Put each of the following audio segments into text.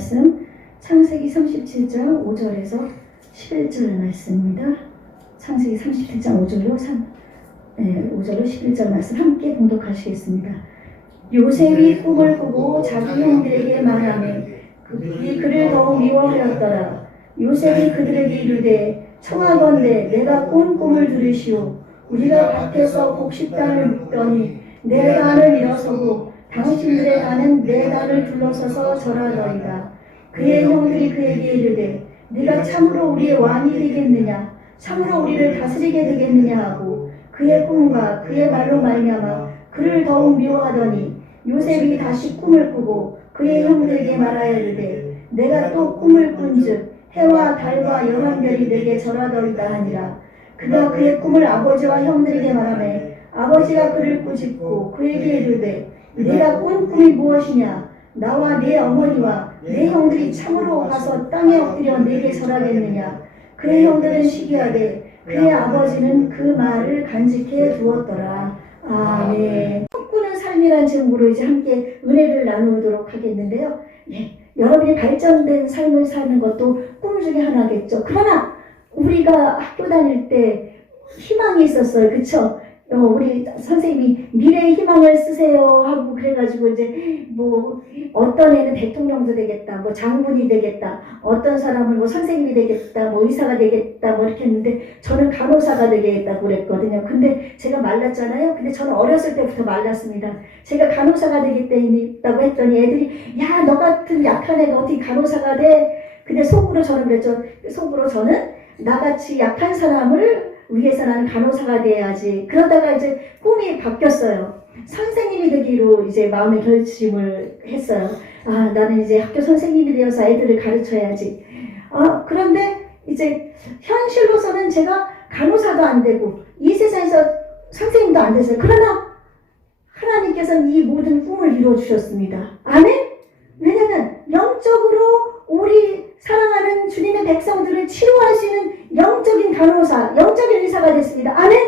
말씀 창세기 37장 5절에서 11절 말씀입니다. 창세기 37장 5절로 5절로 11절 말씀 함께 봉독하시겠습니다. 요셉이 꿈을 꾸고 자기 형들에게 말하며 그들이 그를 더욱 미워하였더라. 요셉이 그들에게 이르되 청하건대 내가 꾼 꿈을 들으시오. 우리가 밭에서 곡식단을 묶더니 내 단을 일어서고 당신들의 단은 내 단을 둘러서서 절하더이다. 그의 형들이 그에게 이르되 네가 참으로 우리의 왕이 되겠느냐, 참으로 우리를 다스리게 되겠느냐 하고 그의 꿈과 그의 말로 말미암아 그를 더욱 미워하더니 요셉이 다시 꿈을 꾸고 그의 형들에게 말하여 이르되 내가 또 꿈을 꾼즉 해와 달과 열한별이 내게 절하더이다 하니라. 그가 그의 꿈을 아버지와 형들에게 말하며 아버지가 그를 꾸짖고 그에게 이르되 네가 꾼 꿈이 무엇이냐? 나와 네 어머니와 네 형들이 참으로 가서 땅에 엎드려 내게 절하겠느냐? 그의 형들은 시기하되 그의 아버지는 그 말을 간직해 두었더라. 아멘. 꿈꾸는 삶이라는 제목으로 이제 함께 은혜를 나누도록 하겠는데요. 여러분이 발전된 삶을 사는 것도 꿈 중에 하나겠죠. 그러나 우리가 학교 다닐 때 희망이 있었어요. 그쵸? 우리 선생님이 미래의 희망을 쓰세요 하고 그래가지고 이제 뭐 어떤 애는 대통령도 되겠다, 뭐 장군이 되겠다, 어떤 사람은 뭐 선생님이 되겠다, 뭐 의사가 되겠다, 뭐 이렇게 했는데 저는 간호사가 되겠다고 그랬거든요. 근데 제가 말랐잖아요. 근데 저는 어렸을 때부터 말랐습니다. 제가 간호사가 되겠다고 했더니 애들이 야, 너 같은 약한 애가 어떻게 간호사가 돼? 근데 속으로 저는 그랬죠. 속으로 저는 나같이 약한 사람을 위해서 나는 간호사가 돼야지. 그러다가 이제 꿈이 바뀌었어요. 선생님이 되기로 이제 마음의 결심을 했어요. 아, 나는 이제 학교 선생님이 되어서 애들을 가르쳐야지. 그런데 이제 현실로서는 제가 간호사도 안 되고 이 세상에서 선생님도 안 됐어요. 그러나 하나님께서는 이 모든 꿈을 이루어주셨습니다. 아멘? 왜냐면 영적으로 우리 사랑하는 주님의 백성들을 치료할 수 있는 영적인 간호사, 영적인 의사가 됐습니다. 아멘?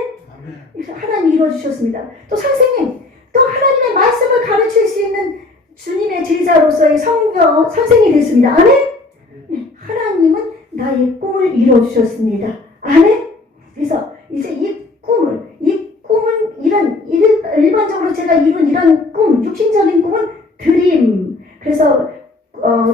하나님 이루어주셨습니다. 또 선생님, 또 하나님의 말씀을 가르칠 수 있는 주님의 제자로서의 성경 선생님이 됐습니다. 아멘? 하나님은 나의 꿈을 이루어주셨습니다. 아멘? 그래서 이제 이 꿈은 일반적으로 제가 이룬 이런 꿈, 육신적인 꿈은 드림. 그래서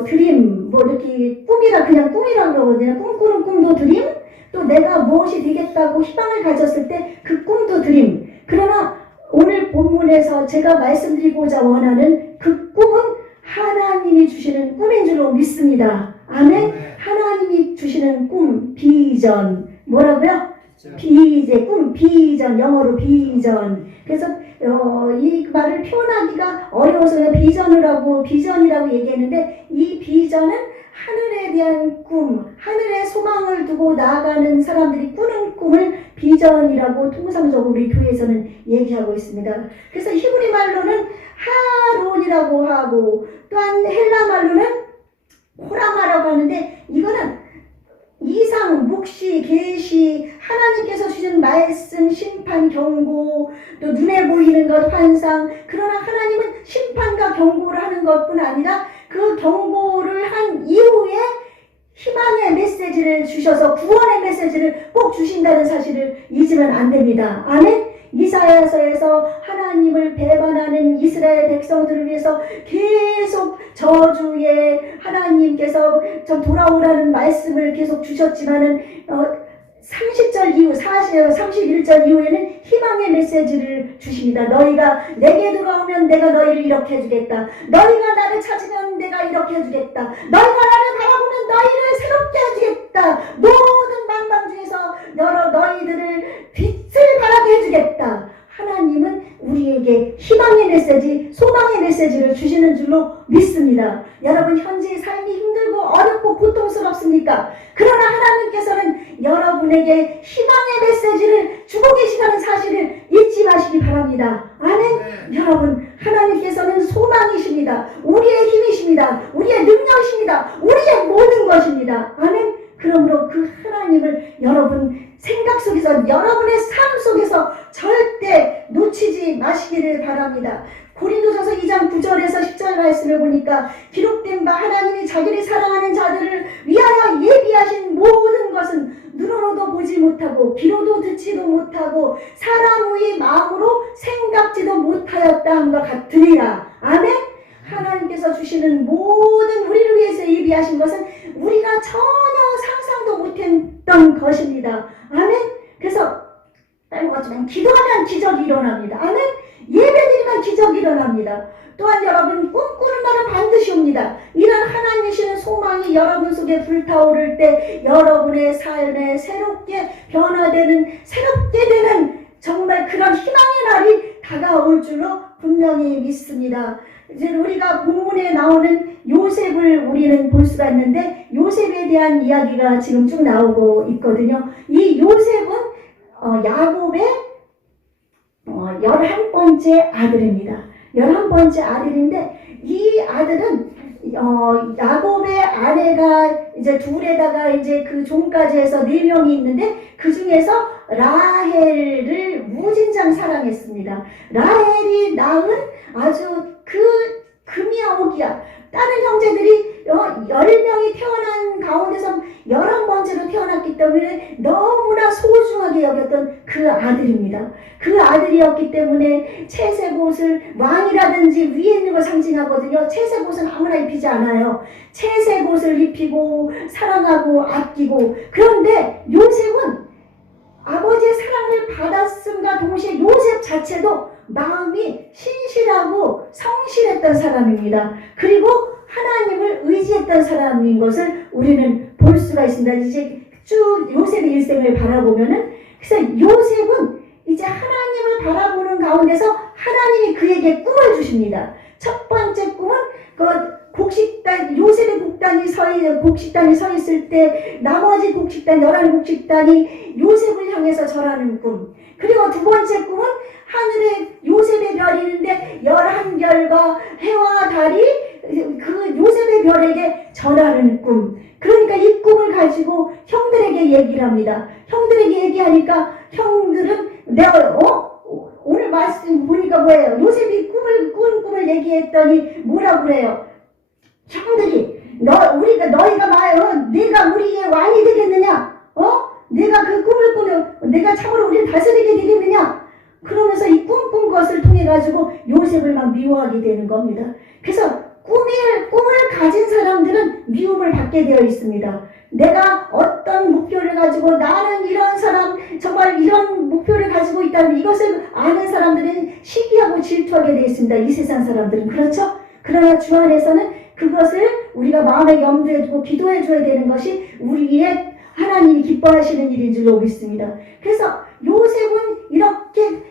드림, 뭐 이렇게 꿈이라 그냥 꿈이라고 그러거든요. 꿈꾸는 꿈도 드림, 또 내가 무엇이 되겠다고 희망을 가졌을 때 그 꿈도 드림. 그러나 오늘 본문에서 제가 말씀드리고자 원하는 그 꿈은 하나님이 주시는 꿈인 줄로 믿습니다. 아멘? 하나님이 주시는 꿈, 비전. 뭐라고요? 꿈, 비전, 영어로 비전. 그래서 이 말을 표현하기가 어려워서 비전이라고 얘기했는데 이 비전은 하늘에 대한 꿈, 하늘의 소망을 두고 나아가는 사람들이 꾸는 꿈을 비전이라고 통상적으로 우리 교회에서는 얘기하고 있습니다. 그래서 히브리 말로는 하론이라고 하고 또한 헬라 말로는 호라마라고 하는데 이거는 이상, 묵시, 계시, 하나님께서 주신 말씀, 심판, 경고, 또 눈에 보이는 것, 환상. 그러나 하나님은 심판과 경고를 하는 것뿐 아니라 그 경고를 한 이후에 희망의 메시지를 주셔서 구원의 메시지를 꼭 주신다는 사실을 잊으면 안 됩니다. 아멘? 이사야서에서 하나님을 배반하는 이스라엘 백성들을 위해서 계속 저주에 하나님께서 좀 돌아오라는 말씀을 계속 주셨지만은 30절 이후, 31절 이후에는 희망의 메시지를 주십니다. 너희가 내게 돌아오면 내가 너희를 이렇게 해주겠다. 너희가 나를 찾으면 내가 이렇게 해주겠다. 너희가 나를 바라보면 너희를 새롭게 해주겠다. 모든 망방 중에서 너희들을 빛을 발하게 해주겠다. 하나님은 우리에게 희망의 메시지, 소망의 메시지를 주시는 줄로 믿습니다. 여러분 현재의 삶이 힘들고 어렵고 고통스럽습니까? 그러나 하나님께서는 여러분에게 희망의 메시지를 주고 계시다는 사실을 잊지 마시기 바랍니다. 아멘? 여러분 하나님께서는 소망이십니다. 우리의 힘이십니다. 우리의 능력이십니다. 우리의 모든 것입니다. 아멘? 그러므로 그 하나님을 여러분 생각 속에서 여러분의 삶 속에서 절대 놓치지 마시기를 바랍니다. 고린도전서 2장 9절에서 10절 말씀을 보니까 기록된 바 하나님이 자기를 사랑하는 자들을 위하여 예비하신 모든 것은 눈으로도 보지 못하고 귀로도 듣지도 못하고 사람의 마음으로 생각지도 못하였다 함과 같으니라. 아멘. 하나님께서 주시는 모든 우리를 위해서 예비하신 것은 우리가 전혀 상상도 못했던 것입니다. 아멘. 그래서 따라갔지만 기도하면 기적이 일어납니다. 아멘. 예배드리면 기적이 일어납니다. 또한 여러분 꿈꾸는 날은 반드시 옵니다. 이런 하나님 주시는 소망이 여러분 속에 불타오를 때 여러분의 삶에 새롭게 변화되는, 새롭게 되는 정말 그런 희망의 날이 다가올 줄로 분명히 믿습니다. 이제 우리가 본문에 나오는 요셉을 우리는 볼 수가 있는데 요셉에 대한 이야기가 지금 쭉 나오고 있거든요. 이 요셉은 야곱의 11번째 아들입니다. 11번째 아들인데 이 아들은 야곱의 아내가 이제 둘에다가 이제 그 종까지 해서 4명이 있는데 그 중에서 라헬을 무진장 사랑했습니다. 라헬이 낳은 아주 금이야 오기야. 다른 형제들이 10명이 태어난 가운데서 11번째로 태어났기 때문에 너무나 소중하게 여겼던 그 아들입니다. 그 아들이었기 때문에 채색옷을 왕이라든지 위에 있는 걸 상징하거든요. 채색옷은 아무나 입히지 않아요. 채색옷을 입히고 사랑하고 아끼고. 그런데 요셉은 아버지의 사랑을 받았음과 동시에 요셉 자체도 마음이 신실하고 성실했던 사람입니다. 그리고 하나님을 의지했던 사람인 것을 우리는 볼 수가 있습니다. 이제 쭉 요셉의 일생을 바라보면은, 그래서 요셉은 이제 하나님을 바라보는 가운데서 하나님이 그에게 꿈을 주십니다. 첫 번째 꿈은 요셉의 곡식단이 서 있을 때 나머지 곡식단 11곡식단이 요셉을 향해서 절하는 꿈. 그리고 두 번째 꿈은 하늘에 요셉의 별이 있는데 11별과 해와 달이 그 요셉의 별에게 절하는 꿈. 그러니까 이 꿈을 가지고 형들에게 얘기를 합니다. 형들에게 얘기하니까 형들은 오늘 말씀 보니까 뭐예요? 요셉이 꾼 꿈을 얘기했더니 뭐라고 그래요? 형들이 너희가 네가 우리의 왕이 되겠느냐? 내가 그 꿈을 꾸는 내가 참으로 우리를 다스리게 되겠느냐? 그러면서 이 꿈꾼 것을 통해 가지고 요셉을 막 미워하게 되는 겁니다. 그래서 꿈을 가진 사람들은 미움을 받게 되어 있습니다. 내가 어떤 목표를 가지고 나는 이런 사람, 정말 이런 목표를 가지고 있다는 이것을 아는 사람들은 시기하고 질투하게 되어 있습니다. 이 세상 사람들은. 그렇죠? 그러나 주 안에서는 그것을 우리가 마음에 염두에 두고 기도해 줘야 되는 것이 우리의 하나님이 기뻐하시는 일인 줄로 믿습니다. 그래서 요셉은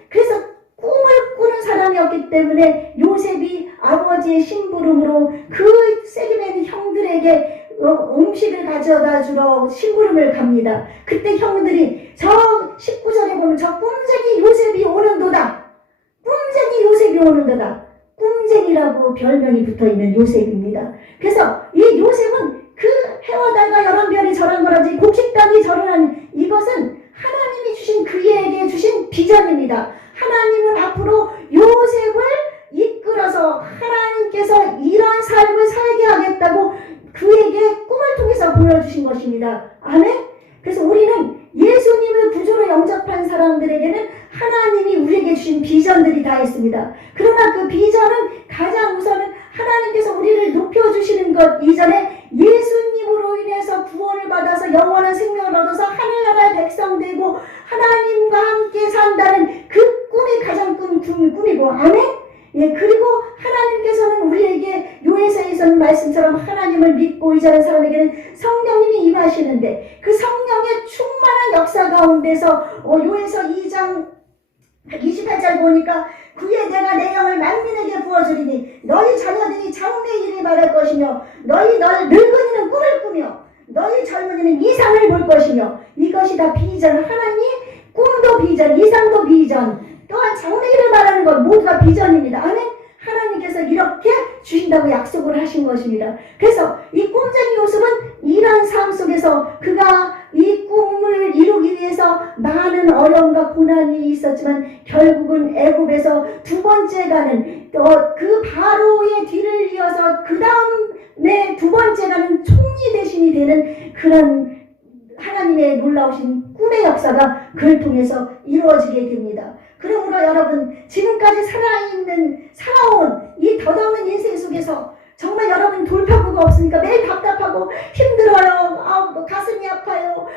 그래서 꿈을 꾸는 사람이었기 때문에 요셉이 아버지의 심부름으로 그 세림에 있는 형들에게 음식을 가져다 주러 심부름을 갑니다. 그때 형들이 저 19절에 보면 저 꿈쟁이 요셉이 오는도다. 꿈쟁이 요셉이 오는도다. 꿈쟁이라고 별명이 붙어있는 요셉입니다. 그래서 이 요셉은 그 해와 달과 11별이 절한 거라지 곡식단이 절하는 이것은 하나님이 주신 그에게 주신 비전입니다. 하나님은 앞으로 요셉을 이끌어서 하나님께서 이런 삶을 살게 하겠다고 그에게 꿈을 통해서 보여주신 것입니다. 아멘? 그래서 우리는 예수님을 구주로 영접한 사람들에게는 하나님이 우리에게 주신 비전들이 다 있습니다. 그러나 그 비전은 가장 우선은 하나님께서 우리를 높여주시는 것 이전에 예수님으로 인해서 구원을 받아서 영원한 생명을 얻어서 하늘나라의 백성 되고 하나님과 함께 산다는 그 꿈이 가장 큰 꿈이고, 아멘? 예, 그리고 하나님께서는 우리에게 요에서에서는 말씀처럼 하나님을 믿고 의지하는 사람에게는 성령님이 임하시는데 그 성령의 충만한 역사 가운데서 요에서 2장 28절 보니까 그에 내가 내 영을 만민에게 부어주리니 너희 자녀들이 장래의 일을 말할 것이며 너희 늙은이는 꿈을 꾸며 너희 젊은이는 이상을 볼 것이며 이것이 다 비전. 하나님 꿈도 비전, 이상도 비전, 또한 장래일을 말하는 것 모두가 비전입니다. 아멘. 하나님께서 이렇게 주신다고 약속을 하신 것입니다. 그래서 이 꿈쟁이 요셉은 이런 삶 속에서 그가 이 꿈을 이루기 위해서 많은 어려움과 고난이 있었지만 결국은 애굽에서 두 번째 가는 그 바로의 뒤를 이어서 그 다음에 두 번째 가는 총리 대신이 되는 그런 하나님의 놀라우신 꿈의 역사가 그를 통해서 이루어지게 됩니다. 그러므로 여러분, 지금까지 살아온 이 덧없는 인생 속에서 정말 여러분 돌파구가 없으니까 매일 답답하고 힘들어요. 가슴이 아파요.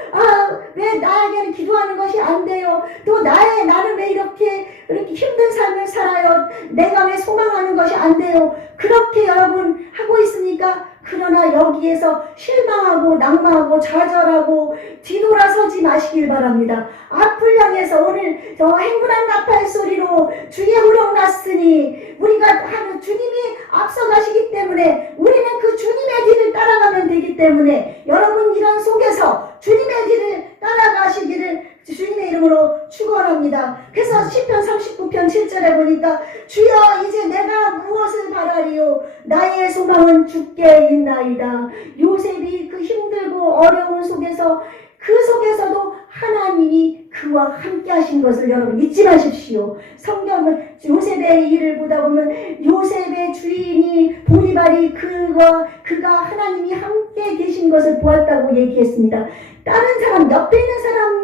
왜 나에게는 기도하는 것이 안 돼요. 또 나는 왜 이렇게 힘든 삶을 살아요. 내가 왜 소망하는 것이 안 돼요. 그렇게 여러분 하고 있으니까 그러나 여기에서 실망하고 낙망하고 좌절하고 뒤돌아서지 마시길 바랍니다. 앞을 향해서 오늘 행군한 나팔 소리로 주의 우렁 났으니 우리가 하는 주님이 앞서가시기 때문에 우리는 그 주님의 뒤를 따라가면 되기 때문에 여러분 이런 속에서 주님의 뒤를 따라가시기를 주님의 이름으로 축원합니다. 그래서 시편 39편 7절에 보니까 주여 이제 내가 무엇을 바라리요 나의 소망은 주께 있나이다. 요셉이 그 힘들고 어려운 속에서 그 속에서도 하나님이 그와 함께 하신 것을 여러분 잊지 마십시오. 성경은 요셉의 일을 보다 보면 요셉의 주인이 보리발이 그가 하나님이 함께 계신 것을 보았다고 얘기했습니다. 다른 사람, 옆에 있는 사람이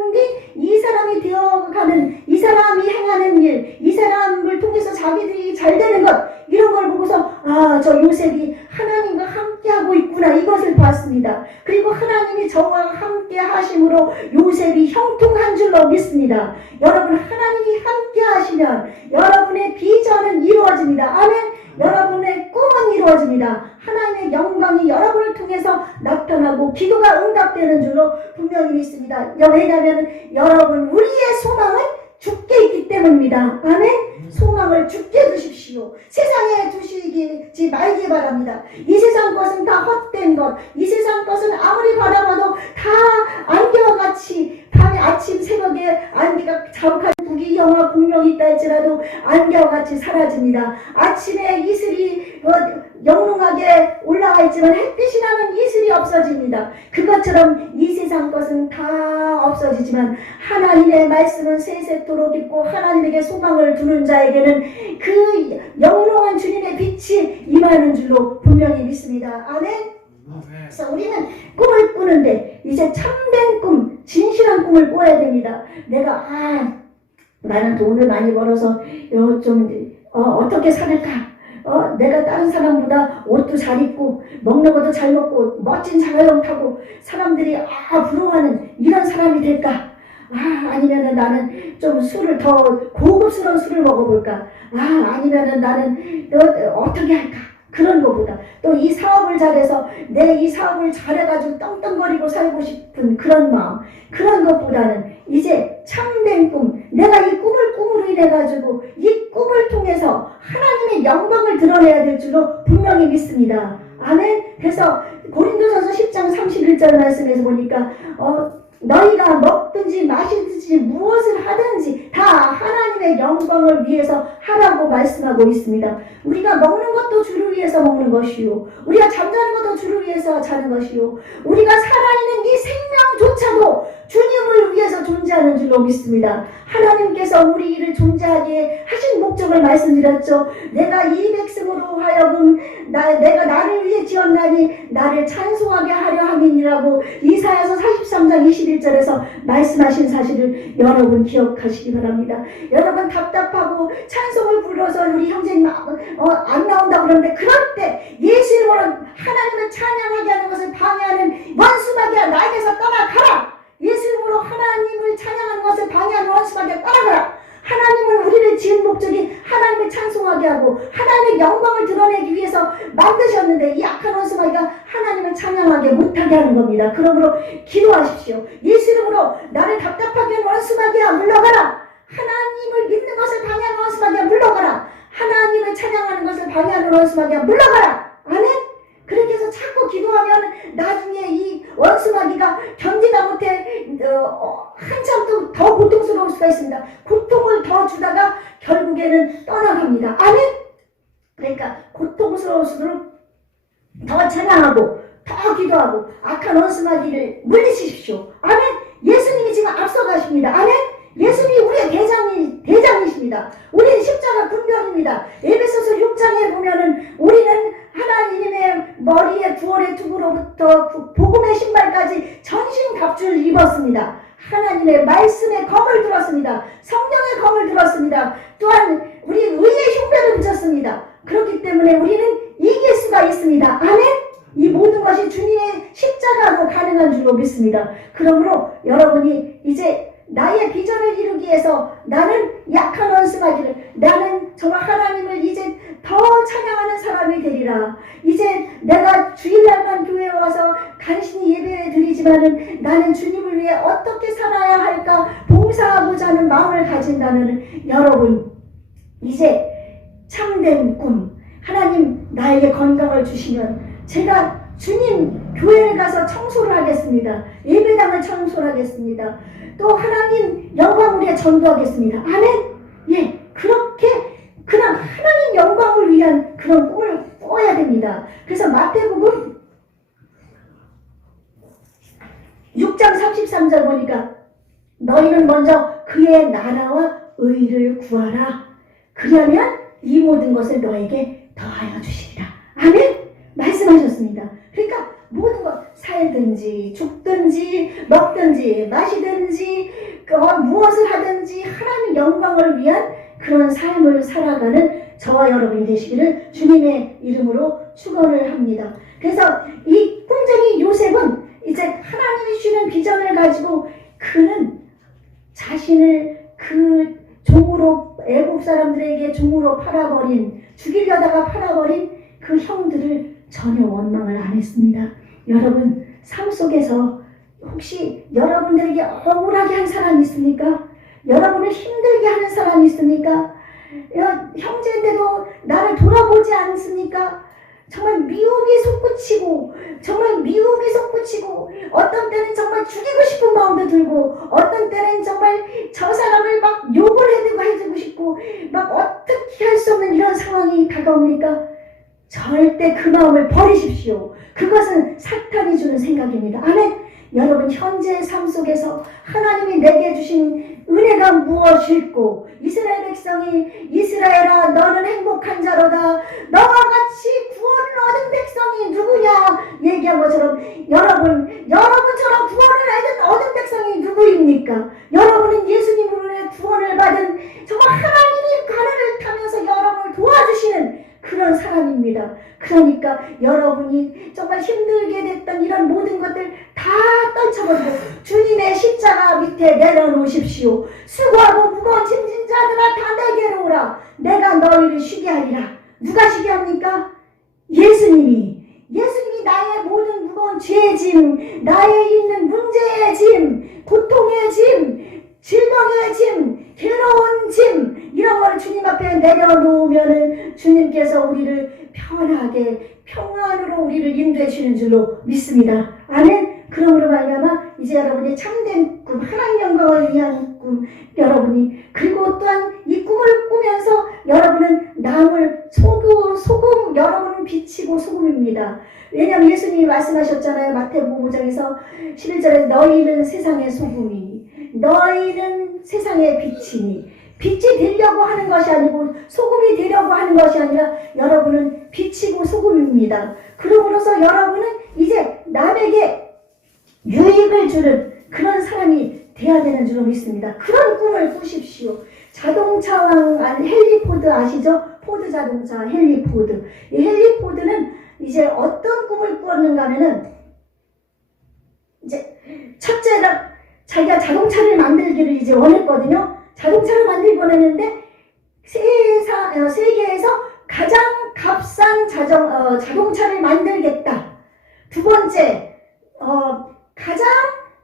이 사람이 되어가는, 이 사람이 행하는 일, 이 사람을 통해서 자기들이 잘 되는 것, 이런 걸 보고서 저 요셉이 하나님과 함께 하고 있구나, 이것을 봤습니다. 그리고 하나님이 저와 함께 하심으로 요셉이 형통한 줄로 믿습니다. 여러분, 하나님이 함께 하시면 여러분의 비전은 이루어집니다. 아멘. 여러분의 꿈은 이루어집니다. 하나님의 영광이 여러분을 통해서 나타나고 기도가 응답되는 줄로 분명히 믿습니다. 왜냐하면 여러분 우리의 소망은 주께 있기 때문입니다. 아멘. 소망을 주께 두십시오. 세상에 두시지 말기 바랍니다. 이 세상 것은 다 헛된 것, 이 세상 것은 아무리 바라봐도 다 안개와 같이 밤에 아침 새벽에 안개가 자욱한 북이 영하 공명이 있다 할지라도 안개와 같이 사라집니다. 아침에 이슬이 영롱하게 올라와 있지만 햇빛이 나면 이슬이 없어집니다. 그것처럼 이 세상 것은 다 없어지지만 하나님의 말씀은 세세토록 있고 하나님에게 소망을 두는 자에게는 그 영롱한 주님의 빛이 임하는 줄로 분명히 믿습니다. 아멘. 그래서 우리는 꿈을 꾸는데 이제 참된 꿈, 진실한 꿈을 꿔야 됩니다. 내가 나는 돈을 많이 벌어서 어떻게 살을까? 내가 다른 사람보다 옷도 잘 입고 먹는 것도 잘 먹고 멋진 자가용 타고 사람들이 부러워하는 이런 사람이 될까? 아니면은 나는 좀 술을 더 고급스러운 술을 먹어볼까? 아니면은 나는 어떻게 할까? 그런 것보다 또 이 사업을 잘해서 내 이 사업을 잘해가지고 떵떵거리고 살고 싶은 그런 마음, 그런 것보다는 이제 참된 꿈, 내가 이 꿈으로 인해가지고 이 꿈을 통해서 하나님의 영광을 드러내야 될 줄로 분명히 믿습니다. 아멘. 그래서 고린도전서 10장 31절 말씀에서 보니까 너희가 먹든지 마시든지 무엇을 하든지 다 하나님의 영광을 위해서 하라고 말씀하고 있습니다. 우리가 먹는 것도 주를 위해서 먹는 것이요, 우리가 잠자는 것도 주를 위해서 자는 것이요, 우리가 살아있는 이 생명조차도 주님을 위해서 존재하는 줄로 믿습니다. 하나님께서 우리를 존재하게 하신 목적을 말씀드렸죠. 내가 이 백성으로 하여금 내가 나를 위해 지었나니 나를 찬송하게 하려 함이니라고 이사야서 43장 21절에서 말씀하신 사실을 여러분 기억하시기 바랍니다. 여러분 답답하고 찬송을 불러서 우리 형제님 안 나온다고 그러는데 그럴 때 예수 이름으로 하나님을 찬양하게 하는 것을 방해하는 원수마귀야 나에게서 떠나가라. 예수 이름으로 하나님을 찬양하는 것을 방해하는 원수마귀야 떠나가라. 하나님은 우리를 지은 목적이 하나님을 찬송하게 하고 하나님의 영광을 드러내기 위해서 만드셨는데 이 악한 원수마귀가 하나님을 찬양하게 못하게 하는 겁니다. 그러므로 기도하십시오. 예수 이름으로 나를 답답하게 하는 원수마귀야 물러가라. 하나님을 믿는 것을 방해하는 원수마귀야 물러가라. 하나님을 찬양하는 것을 방해하는 원수마귀야 물러가라. 아멘. 그렇게 해서 자꾸 기도하면 나중에 이 원수마귀가 견디다 못해 한참 더 고통스러울 수가 있습니다. 고통을 더 주다가 결국에는 떠나갑니다. 아멘. 고스란할수록 더 찬양하고 더 기도하고 악한 원수마귀를 물리치십시오. 아멘. 예수님이 지금 앞서가십니다. 아멘. 예수님이 우리의 대장이십니다. 우리는 십자가 군병입니다. 에베소서 6장에 보면은 우리는 하나님의 머리에 구원의 투구로부터 복음의 신발까지 전신갑주를 입었습니다. 하나님의 말씀의 검을 들었습니다. 성령의 검을 들었습니다. 또한 우리 의의 흉배를 붙였습니다. 그렇기 때문에 우리는 이길 수가 있습니다. 아멘. 이 모든 것이 주님의 십자가로 가능한 줄로 믿습니다. 그러므로 여러분이 이제 나의 비전을 이루기 위해서 나는 약한 원수마귀를, 나는 정말 하나님을 이제 더 찬양하는 사람이 되리라. 이제 내가 주일날만 교회에 와서 간신히 예배 드리지만은 나는 주님을 위해 어떻게 살아야 할까 봉사하고자 하는 마음을 가진다면 여러분 이제 참된 꿈, 하나님 나에게 건강을 주시면 제가 주님 교회를 가서 청소를 하겠습니다. 예배당을 청소를 하겠습니다. 또 하나님 영광을 위해 전도하겠습니다. 아멘. 예, 그렇게 그냥 하나님 영광을 위한 그런 꿈을 꿔야 됩니다. 그래서 마태복음 6장 33절 보니까 너희는 먼저 그의 나라와 의를 구하라. 그러면 이 모든 것을 너에게 더하여 주시리라. 아멘. 말씀하셨습니다. 그러니까 모든 것 살든지 죽든지 먹든지 마시든지 무엇을 하든지 하나님 영광을 위한 그런 삶을 살아가는 저와 여러분이 되시기를 주님의 이름으로 축원을 합니다. 그래서 이 꿈쟁이 요셉은 이제 하나님이 주는 비전을 가지고 그는 자신을 그 종으로 애국 사람들에게 종으로 팔아버린 죽이려다가 팔아버린 그 형들을 전혀 원망을 안 했습니다. 여러분 삶 속에서 혹시 여러분들에게 억울하게 한 사람이 있습니까? 여러분을 힘들게 하는 사람이 있습니까? 형제인데도 나를 돌아보지 않습니까? 정말 미움이 솟구치고 어떤 때는 정말 죽이고 싶은 마음도 들고 어떤 때는 정말 저 사람을 막 욕을 해주고 싶고 막 어떻게 할 수 없는 이런 상황이 다가옵니까? 절대 그 마음을 버리십시오. 그것은 사탄이 주는 생각입니다. 아멘. 여러분 현재의 삶 속에서 하나님이 내게 주신 은혜가 무엇일꼬? 이스라엘 백성이 이스라엘아 너는 행복한 자로다. 너와 같이 구원을 얻은 백성이 누구냐 얘기한 것처럼 여러분처럼 구원을 얻은 백성이 누구입니까? 여러분은 예수님으로 인해 구원을 받은 정말 하나님이 가르를 타면서 여러분을 도와주시는 그런 사람입니다. 그러니까 여러분이 정말 힘들게 됐던 이런 모든 것들 다 떨쳐버리고 주님의 십자가 밑에 내려놓으십시오. 수고하고 무거운 짐진 자들아 다 내게로 오라. 내가 너희를 쉬게 하리라. 누가 쉬게 합니까? 예수님이 나의 모든 무거운 죄의 짐, 나의 있는 문제의 짐, 고통의 짐, 질병의 짐, 괴로운 짐 이런 걸 주님 앞에 내려놓으면은 주님께서 우리를 편하게 평안으로 우리를 인도해 주시는 줄로 믿습니다. 아멘. 그러므로 말미암아 이제 여러분의 참된 꿈, 하나님 영광을 위한 꿈 여러분이 그리고 또한 이 꿈을 꾸면서 여러분은 남을 소금 여러분은 빛이고 소금입니다. 왜냐하면 예수님이 말씀하셨잖아요. 마태복음 5장에서 11절에 너희는 세상의 소금이 너희는 세상의 빛이니 빛이 되려고 하는 것이 아니고 소금이 되려고 하는 것이 아니라 여러분은 빛이고 소금입니다. 그러므로서 여러분은 이제 남에게 유익을 주는 그런 사람이 돼야 되는 줄로 믿습니다. 그런 꿈을 꾸십시오. 자동차왕 헨리 포드 아시죠? 포드 자동차 헨리 포드. 이 헨리 포드는 이제 어떤 꿈을 꾸었는가 하면은 이제 첫째가 자기가 자동차를 만들기를 이제 원했거든요. 자동차를 만들기 원했는데 세계에서 가장 값싼 자동차를 만들겠다. 두 번째, 가장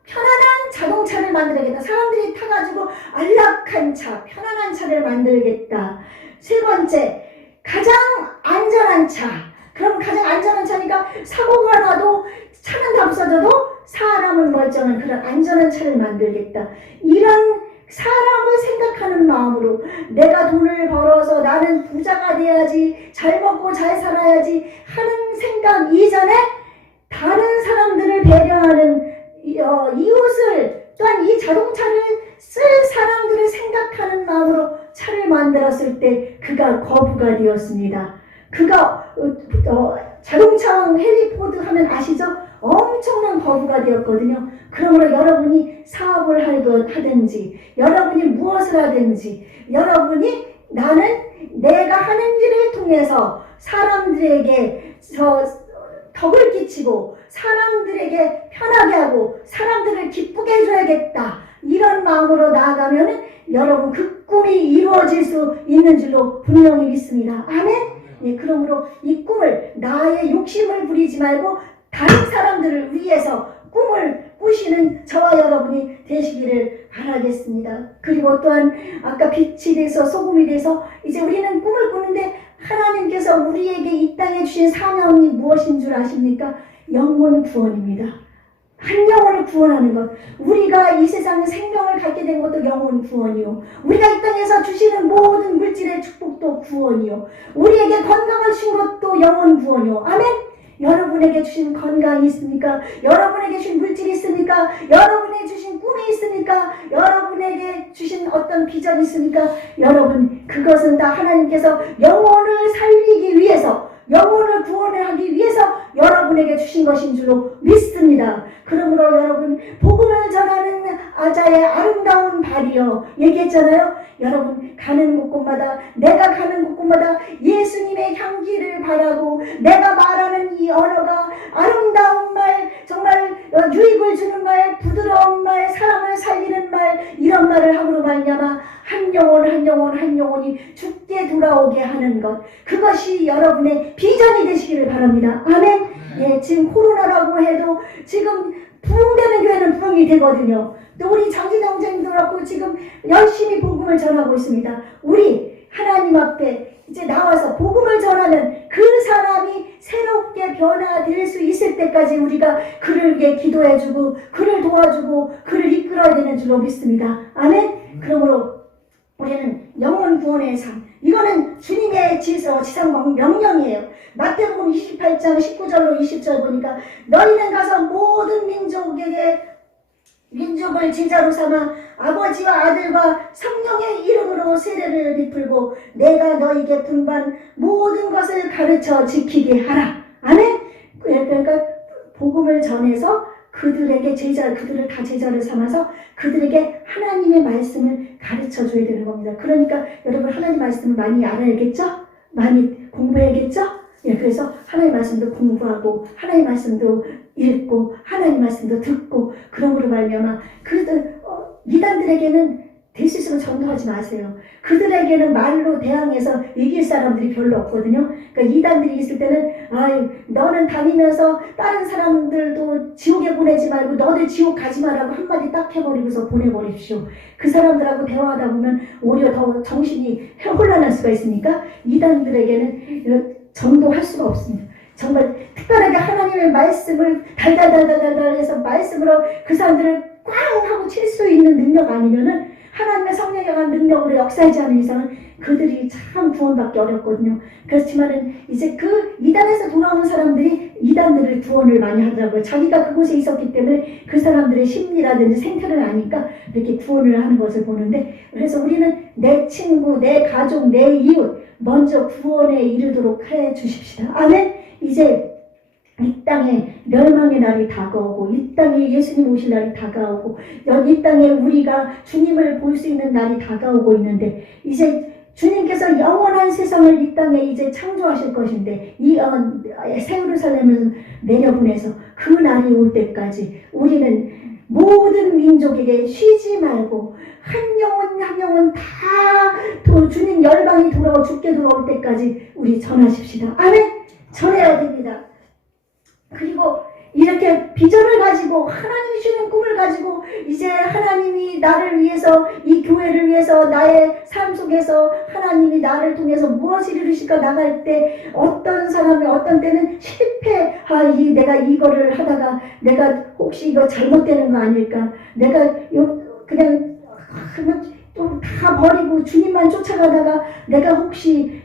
편안한 자동차를 만들겠다. 사람들이 타가지고 안락한 차, 편안한 차를 만들겠다. 세 번째, 가장 안전한 차. 그럼 가장 안전한 차니까 사고가 나도 차는 다 부서져도 사람은 멀쩡한 그런 안전한 차를 만들겠다. 이런 사람을 생각하는 마음으로 내가 돈을 벌어서 나는 부자가 돼야지, 잘 먹고 잘 살아야지 하는 생각 이전에 다른 사람들을 배려하는 이웃을, 또한 이 자동차를 쓸 사람들을 생각하는 마음으로 차를 만들었을 때 그가 거부가 되었습니다. 그가 자동차 헬리포드 하면 아시죠? 엄청난 거부가 되었거든요. 그러므로 여러분이 사업을 하든지 여러분이 무엇을 하든지 여러분이 나는 내가 하는 일을 통해서 사람들에게 덕을 끼치고 사람들에게 편하게 하고 사람들을 기쁘게 해줘야겠다, 이런 마음으로 나아가면 여러분 그 꿈이 이루어질 수 있는 줄로 분명히 믿습니다. 아멘. 예, 그러므로 이 꿈을, 나의 욕심을 부리지 말고 다른 사람들을 위해서 꿈을 꾸시는 저와 여러분이 되시기를 바라겠습니다. 그리고 또한 아까 빛이 돼서 소금이 돼서 이제 우리는 꿈을 꾸는데 하나님께서 우리에게 이 땅에 주신 사명이 무엇인 줄 아십니까? 영혼 구원입니다. 한 영혼을 구원하는 것. 우리가 이 세상에 생명을 갖게 된 것도 영혼 구원이요, 우리가 이 땅에서 주시는 모든 물질의 축복도 구원이요, 우리에게 건강을 주신 것도 영혼 구원이요. 아멘. 여러분에게 주신 건강이 있습니까? 여러분에게 주신 물질이 있습니까? 여러분에게 주신 꿈이 있습니까? 여러분에게 주신 어떤 비전이 있습니까? 여러분, 그것은 다 하나님께서 영혼을 살리기 위해서, 영혼을 구원을 하기 위해서 여러분에게 주신 것인 줄로 믿습니다. 그러므로 여러분, 복음을 전하는 아자의 아름다운 발이요, 얘기했잖아요. 여러분, 가는 곳곳마다, 내가 가는 곳곳마다 예수님의 향기를 바라고 내가 말하는 이 언어가 아름다운 말, 정말 유익을 주는 말, 부드러운 말, 사람을 살리는 말, 이런 말을 함으로 말미암아 한 영혼 한 영혼 한 영혼이 죽게 돌아오게 하는 것, 그것이 여러분의 비전이 되시기를 바랍니다. 아멘. 예, 지금 코로나라고 해도 지금 부흥되는 교회는 부흥이 되거든요. 또 우리 장진영 장님도 그렇고 지금 열심히 복음을 전하고 있습니다. 우리 하나님 앞에 이제 나와서 복음을 전하는 그 사람이 새롭게 변화될 수 있을 때까지 우리가 그를 위해 기도해주고 그를 도와주고 그를 이끌어야 되는 줄로 믿습니다. 아멘. 그러므로 우리는 영혼 구원의 삶, 이거는 주님의 지상 명령이에요. 마태복음 28장 19절로 20절 보니까 너희는 가서 모든 민족을 제자로 삼아 아버지와 아들과 성령의 이름으로 세례를 베풀고 내가 너희에게 분반 모든 것을 가르쳐 지키게 하라. 아멘. 그러니까 복음을 전해서 그들을 다 제자를 삼아서 그들에게 하나님의 말씀을 가르쳐 줘야 되는 겁니다. 그러니까 여러분, 하나님 말씀을 많이 알아야겠죠? 많이 공부해야겠죠? 예, 그래서 하나님 말씀도 공부하고 하나님 말씀도 읽고 하나님 말씀도 듣고, 그러므로 말미암아 이단들에게는 될 수 있으면 전도하지 마세요. 그들에게는 말로 대항해서 이길 사람들이 별로 없거든요. 그러니까 이단들이 있을 때는 아유, 너는 다니면서 다른 사람들도 지옥에 보내지 말고 너들 지옥 가지 마라고 한마디 딱 해버리고서 보내버립시오. 그 사람들하고 대화하다 보면 오히려 더 정신이 혼란할 수가 있으니까 이단들에게는 전도할 수가 없습니다. 정말 특별하게 하나님의 말씀을 달달달달달 해서 말씀으로 그 사람들을 꽝 하고 칠 수 있는 능력 아니면은, 하나님의 성령에 관한 능력으로 역사하지 않는 이상은 그들이 참 구원받기 어렵거든요. 그렇지만은 이제 그 이단에서 돌아오는 사람들이 이단들을 구원을 많이 하더라고요. 자기가 그곳에 있었기 때문에 그 사람들의 심리라든지 생태를 아니까 이렇게 구원을 하는 것을 보는데, 그래서 우리는 내 친구, 내 가족, 내 이웃 먼저 구원에 이르도록 해 주십시다. 아멘. 이제 이 땅에 멸망의 날이 다가오고, 이 땅에 예수님 오실 날이 다가오고, 이 땅에 우리가 주님을 볼 수 있는 날이 다가오고 있는데, 이제 주님께서 영원한 세상을 이 땅에 이제 창조하실 것인데, 이 새 예루살렘을 내려보내서 그 날이 올 때까지 우리는 모든 민족에게 쉬지 말고 한 영혼 한 영혼 다 주님 열방이 돌아오 죽게 돌아올 때까지 우리 전하십시다. 아멘. 전해야 됩니다. 그리고 이렇게 비전을 가지고 하나님이 주는 꿈을 가지고 이제 하나님이 나를 위해서, 이 교회를 위해서, 나의 삶 속에서 하나님이 나를 통해서 무엇을 이루실까 나갈 때 어떤 사람이 어떤 때는 실패, 내가 이거를 하다가 내가 혹시 이거 잘못되는 거 아닐까, 내가 그냥 또 다 버리고 주님만 쫓아가다가 내가 혹시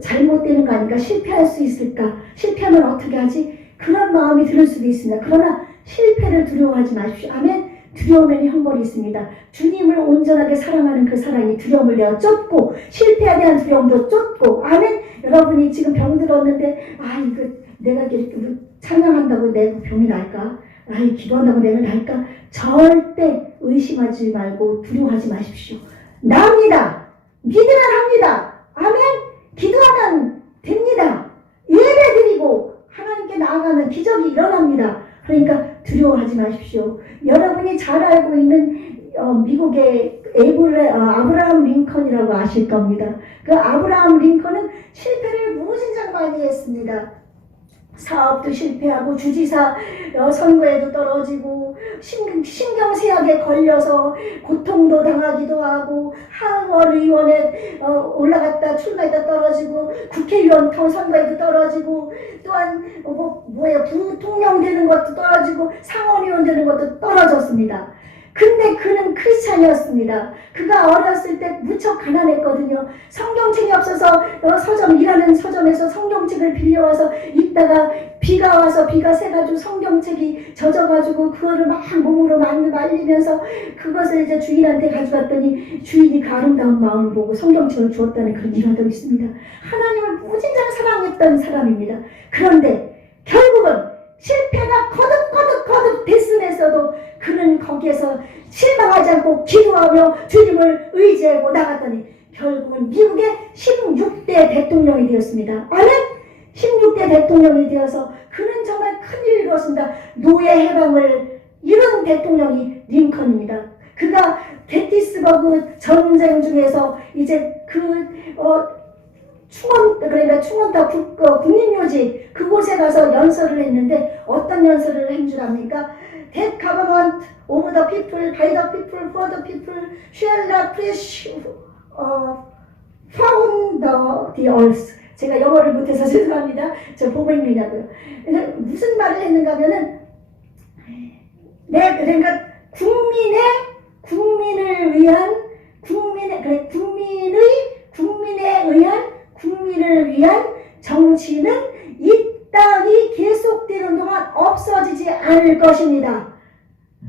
잘못되는 거 아닌가, 실패할 수 있을까, 실패하면 어떻게 하지, 그런 마음이 들 수도 있습니다. 그러나 실패를 두려워하지 마십시오. 아멘. 두려움에는 형벌이 있습니다. 주님을 온전하게 사랑하는 그 사랑이 두려움을 내어 쫓고, 실패에 대한 두려움도 쫓고, 아멘. 여러분이 지금 병 들었는데 이거 내가 이렇게 찬양한다고 내 병이 날까, 기도한다고 내가 날까, 절대 의심하지 말고 두려워하지 마십시오. 납니다. 믿으면 합니다. 아멘. 기도하면 됩니다. 예배드리고 하나님께 나아가면 기적이 일어납니다. 그러니까 두려워하지 마십시오. 여러분이 잘 알고 있는 미국의 아브라함 링컨이라고 아실 겁니다. 그 아브라함 링컨은 실패를 무진장 많이 했습니다. 사업도 실패하고 주지사 선거에도 떨어지고 신경쇠약에 걸려서 고통도 당하기도 하고 하원 의원에 올라갔다 출마했다 떨어지고 국회의원 선거에도 떨어지고 또한 부통령 되는 것도 떨어지고 상원의원 되는 것도 떨어졌습니다. 근데 그는 크리스찬이었습니다. 그가 어렸을 때 무척 가난했거든요. 성경책이 없어서 일하는 서점에서 성경책을 빌려와서 읽다가 비가 와서 비가 새가지고 성경책이 젖어가지고 그거를 막 몸으로 말리면서 그것을 이제 주인한테 가져갔더니 주인이 그 아름다운 마음을 보고 성경책을 주었다는 그런 일화도 있습니다. 하나님을 무진장 사랑했던 사람입니다. 그런데 결국은 실패가 거듭 됐음에서도 그는 거기에서 실망하지 않고 기도하며 주님을 의지하고 나갔더니 결국은 미국의 16대 대통령이 되었습니다. 아멘? 16대 대통령이 되어서 그는 정말 큰일을 이루었습니다. 노예 해방을 이룬 대통령이 링컨입니다. 그가 게티스버그 전쟁 중에서 이제 충원다 국립묘지 그곳에 가서 연설을 했는데 어떤 연설을 한 줄 압니까? That government of the people, by the people, for the people, shall not preach found the earth. 제가 영어를 못해서 죄송합니다. 저 보고 있느냐고요. 무슨 말을 했는가 하면은 그러니까 국민을 위한 정치는 이 땅이 계속되는 동안 없어지지 않을 것입니다.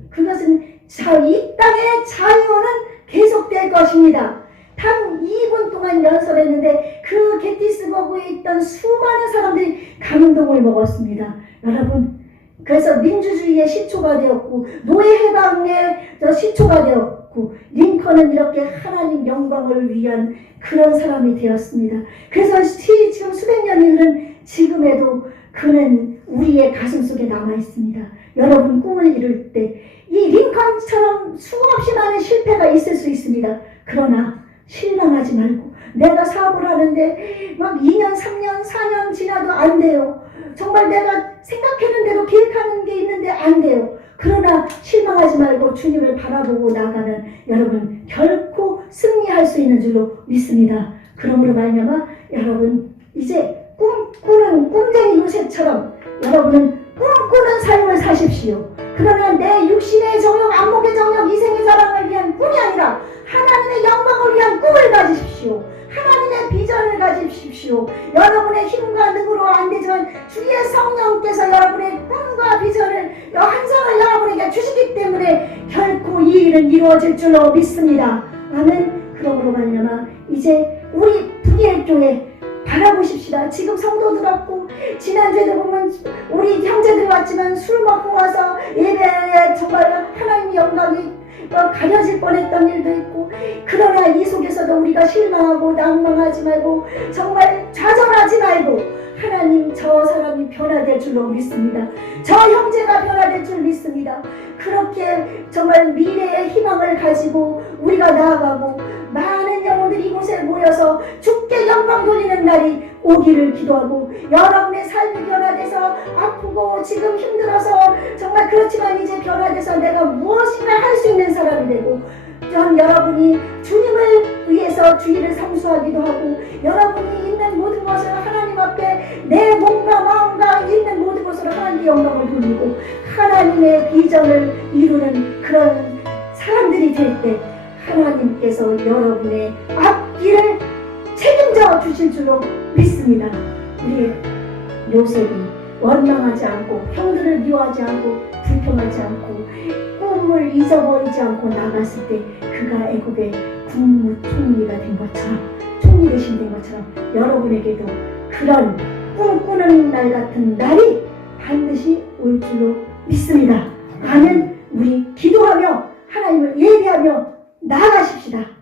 그것은 이 땅의 자유는 계속될 것입니다. 단 2분 동안 연설했는데 그 게티스버그에 있던 수많은 사람들이 감동을 먹었습니다. 여러분, 그래서 민주주의의 시초가 되었고 노예 해방의 시초가 되었고 링컨은 이렇게 하나님 영광을 위한 그런 사람이 되었습니다. 그래서 지금 수백 년이 흐른 지금에도 그는 우리의 가슴 속에 남아 있습니다. 여러분 꿈을 이룰 때 이 링컨처럼 수없이 많은 실패가 있을 수 있습니다. 그러나 실망하지 말고 내가 사업을 하는데 막 2년, 3년, 4년 지나도 안 돼요. 정말 내가 생각하는 대로 계획하는 게 있는데 안 돼요. 그러나 실망하지 말고 주님을 바라보고 나가면 여러분 결코 승리할 수 있는 줄로 믿습니다. 그러므로 말미암아 여러분 이제 꿈꾸는 꿈쟁이 요셉처럼 여러분은 꿈꾸는 삶을 사십시오. 그러면 내 육신의 정욕, 안목의 정욕, 이생의 자랑을 위한 꿈이 아니라 하나님의 영광을 위한 꿈을 가지십시오. 하나님의 비전을 가지십시오. 여러분의 힘과 능으로 안 되지만 주의 성령께서 여러분의 꿈과 비전을 환상을 여러분에게 주시기 때문에 결코 이 일은 이루어질 줄로 믿습니다. 아멘. 그러므로 말미암아 이제 우리 분이엘 교회 바라보십시다. 지금 성도들 왔고 지난주에도 보면 우리 형제들 왔지만 술 먹고 와서 예배에 정말 하나님의 영광이 가려질 뻔했던 일도 있고 그러나 이 속에서도 우리가 실망하고 낭망하지 말고 정말 좌절하지 말고 하나님 저 사람이 변화될 줄로 믿습니다. 저 형제가 변화될 줄 믿습니다. 그렇게 정말 미래의 희망을 가지고 우리가 나아가고 많은 영혼들이 이곳에 모여서 주께 영광 돌리는 날이 오기를 기도하고 여러분의 삶이 변화돼서 아프고 지금 힘들어서 정말 그렇지만 이제 변화돼서 내가 무엇인가 할 수 있는 사람이 되고 여러분이 주님을 위해서 주의를 상수하기도 하고 여러분이 있는 모든 것을 하나님 앞에 내 몸과 마음과 있는 모든 것으로 하나님께 영광을 돌리고 하나님의 비전을 이루는 그런 사람들이 될 때 하나님께서 여러분의 앞길을 책임져 주실 줄로 믿습니다. 우리 요셉이 원망하지 않고 형들을 미워하지 않고 불평하지 않고 꿈을 잊어버리지 않고 나갔을 때 그가 애굽의 국무총리가 된 것처럼 총리 대신 된 것처럼 여러분에게도 그런 꿈꾸는 날 같은 날이 반드시 올 줄로 믿습니다. 아멘. 우리 기도하며 하나님을 예배하며 나아가십시다.